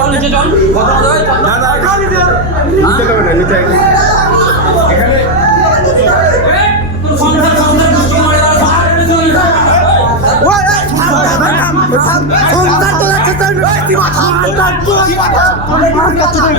কত নিচে চল কত না না এখানে নিচে যাবে না নিচে এখানে সন্তান তো যাচ্ছে তাই সন্তান তো যাচ্ছে তাই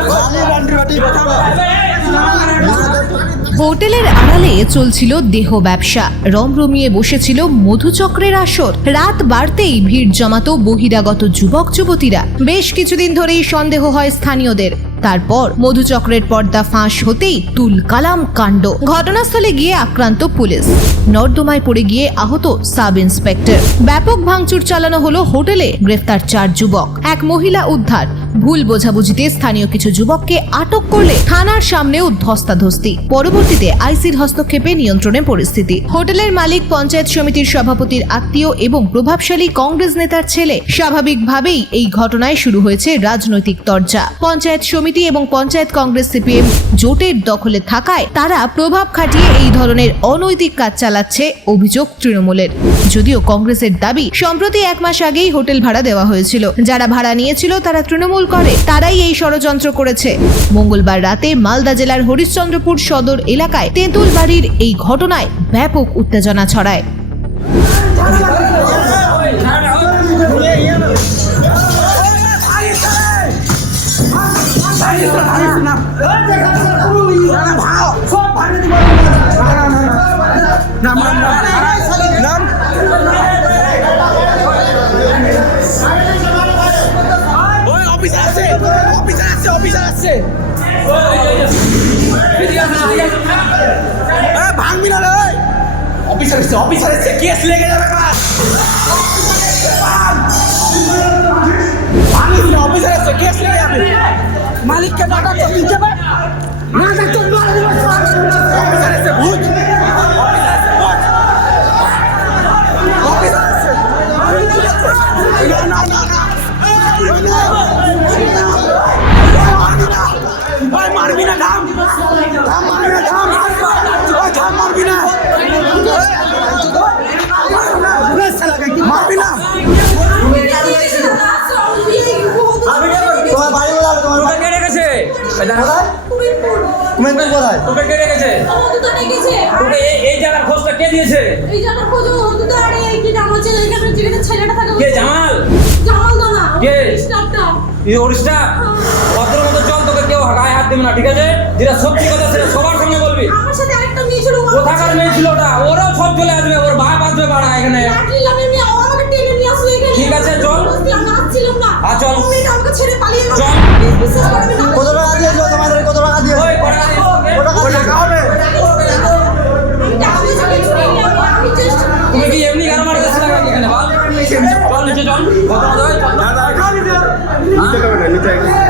হোটেলের আড়ালে চলছিল দেহ ব্যবসা। রমরমিয়ে বসেছিল মধুচক্রের আসর। রাত বাড়তেই ভিড় জমাত বহিরাগত যুবক যুবতীরা। বেশ কিছুদিন ধরেই সন্দেহ হয় স্থানীয়দের। তারপর মধুচক্রের পর্দা ফাঁস হতেই তুলকালাম কাণ্ড। ঘটনাস্থলে গিয়ে আক্রান্ত পুলিশ। নর্দমায় পড়ে গিয়ে আহত সাব ইন্সপেক্টর। ব্যাপক ভাঙচুর চালানো হলো হোটেলে গ্রেফতার চার যুবক। এক মহিলা উদ্ধার। ভুল বোঝাবুঝিতে স্থানীয় কিছু যুবককে আটক করলে থানার সামনেও ধস্তাধস্তি। পরবর্তীতে আইসির হস্তক্ষেপে নিয়ন্ত্রণে পরিস্থিতি। হোটেলের মালিক, পঞ্চায়েত সমিতির সভাপতির আত্মীয় এবং প্রভাবশালী কংগ্রেস নেতার ছেলে স্বাভাবিকভাবেই এই ঘটনায় শুরু হয়েছে রাজনৈতিক তরজা। পঞ্চায়েত সমিতি এবং পঞ্চায়েত কংগ্রেস সিপিএম জোটের দখলে থাকায় তারা প্রভাব খাটিয়ে এই ধরনের অনৈতিক কাজ চালাচ্ছে অভিযোগ তৃণমূলের। যদিও কংগ্রেসের দাবি, সম্প্রতি এক মাস আগেই হোটেল ভাড়া দেওয়া হয়েছিল। যারা ভাড়া নিয়েছিল তারা তৃণমূল করে, তারাই এই ষড়যন্ত্র করেছে। মঙ্গলবার রাতে মালদা জেলার হরিশ্চন্দ্রপুর সদর এলাকায় তেঁতুল বাড়ির এই ঘটনায় ব্যাপক উত্তেজনা ছড়ায়। অফিসার আছে অফিসার আছে অফিসার আছে ভাঙবি না রে অফিসার এসছে অফিসার এসছে কেস লেগে যাবে ভাঙিস না অফিসার এসছে কেস লেগে যাবে মালিককে না ডাক্তার দিতে হবে না ডাক্তার অফিসার এসছে ভূত কোথায়? কুমেন্দ্র কোথায়? তোকে কে রেখেছে তোকে এই এই জায়গার খোঁজটা কে দিয়েছে? কে জামাল? কে? এই ওর স্টাফ ভদ্র মতো চল তোকে কেউ গায়ে হাত দেবে না ঠিক আছে? যেটা সত্যি কথা সেটা সবার সঙ্গে বলবি। কোথাকার মেয়ে ছিল ওটা? ওরাও সব চলে আসবে ওর বাপ আসবে বাড়া এখানে। ছেড়ে পালিয়ে গেল। না। কত টাকা দিয়েছ তোমাদের কত টাকা দিয়েছ ওই কটা দিস তোকে? কত টাকা দিয়েছ? আমি টাকা দিয়েছি, আমি চুরি করিনি, আমি- আমি just- তুমি কি এমনি গান মারতে এখানে বল চল নিচে চল হয়ে চল এই,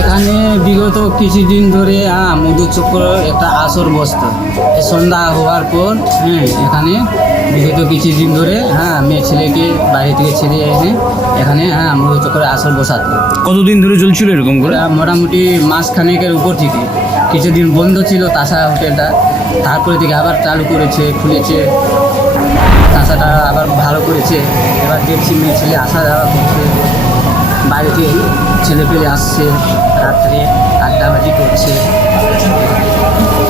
এখানে বিগত কিছুদিন ধরে হ্যাঁ মধুচক্র একটা আসর বসত। সন্ধ্যা হওয়ার পর হ্যাঁ এখানে বিগত কিছুদিন ধরে হ্যাঁ মেয়ে ছেলেকে বাড়ি থেকে ছেড়ে এনে এখানে হ্যাঁ মধুচক্রের আসর বসাতো। কতদিন ধরে চলছিল এরকম করে? মোটামুটি মাসখানেকের উপর থেকে। কিছুদিন বন্ধ ছিল তাসা হোটেলটা। তারপরে থেকে আবার চালু করেছে খুলেছে। তাসাটা আবার ভালো করেছে। এবার দেখছি মেয়ে ছেলে আসা যাওয়া করছে। বাড়িতে ছেলে পেলে আসছে, রাত্রে আড্ডাবাজি করছে।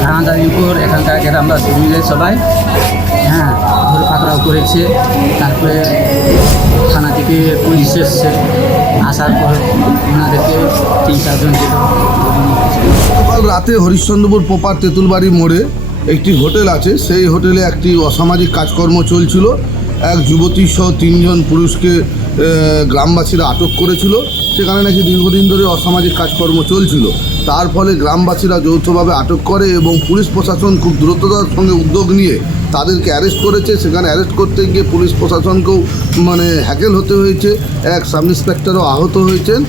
থানাদারির উপর এখানকার গ্রামবাসী মিলে সবাই হ্যাঁ ধরে পাকড়াও করেছে। তারপরে থানা থেকে পুলিশ এসছে। আসার পর ওনাদেরকে তিন চারজন ছিল রাতে হরিশ্চন্দ্রপুর পোপার তেঁতুলবাড়ি মোড়ে একটি হোটেল আছে, সেই হোটেলে একটি অসামাজিক কাজকর্ম চলছিল। এক যুবতী সহ তিনজন পুরুষকে গ্রামবাসীরা আটক করেছিল। সেখানে নাকি দীর্ঘদিন ধরে অসামাজিক কাজকর্ম চলছিল। তার ফলে গ্রামবাসীরা যৌথভাবে আটক করে এবং পুলিশ প্রশাসন খুব দ্রুততার সঙ্গে উদ্যোগ নিয়ে তাদেরকে অ্যারেস্ট করেছে। সেখানে অ্যারেস্ট করতে গিয়ে পুলিশ প্রশাসনকেও মানে হ্যাকেল হতে হয়েছে। এক সাব ইন্সপেক্টরও আহত হয়েছেন।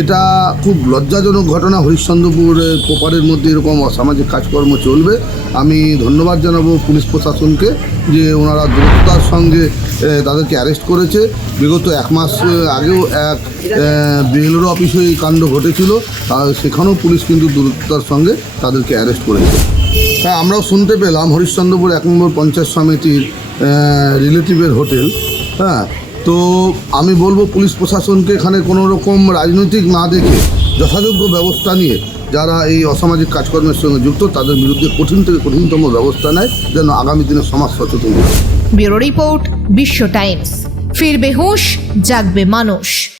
এটা খুব লজ্জাজনক ঘটনা। হরিশ্চন্দ্রপুরের পোপারের মধ্যে এরকম অসামাজিক কাজকর্ম চলবে। আমি ধন্যবাদ জানাব পুলিশ প্রশাসনকে যে ওনারা দ্রুততার সঙ্গে তাদেরকে অ্যারেস্ট করেছে। বিগত এক মাস আগেও এক বিএলওর অফিসে এই কাণ্ড ঘটেছিল। সেখানেও পুলিশ কিন্তু দ্রুততার সঙ্গে তাদেরকে অ্যারেস্ট করেছে। হ্যাঁ আমরাও শুনতে পেলাম হরিশ্চন্দ্রপুর এক নম্বর পঞ্চায়েত সমিতির রিলেটিভের হোটেল। হ্যাঁ তো আমি বলব পুলিশ প্রশাসনকে এখানে কোনো রকম রাজনৈতিক না দেখে যথাযোগ্য ব্যবস্থা নিয়ে যারা এই অসামাজিক কাজকর্মের সঙ্গে যুক্ত, তাদের বিরুদ্ধে কঠিন থেকে কঠিনতম ব্যবস্থা নেয়, যেন আগামী দিনে সমাজ সচেতন ব্যুরো রিপোর্ট বিশ্ব টাইমস। ফিরবে হুঁশ, জাগবে মানুষ।